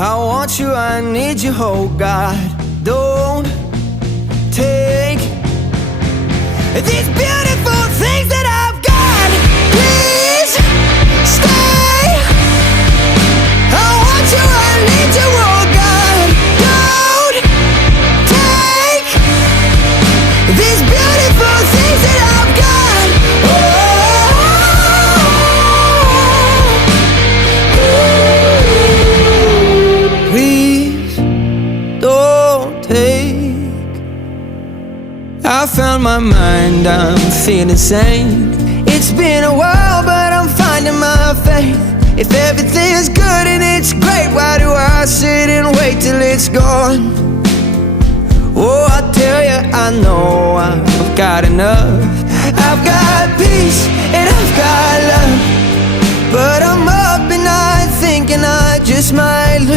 I want you, I need you, oh God. Don't take these beautiful things that I've got. Please stay. I want you, I need you, oh God. Don't take these beautiful things that I've got. Please don't take. I found my mind, I'm feeling sane. It's been a while, but I'm finding my faith. If everything's good and it's great, why do I sit and wait till it's gone? Oh, I tell you, I know I've got enough. I've got peace and I've got love, but I'm up at night thinking I just might lose.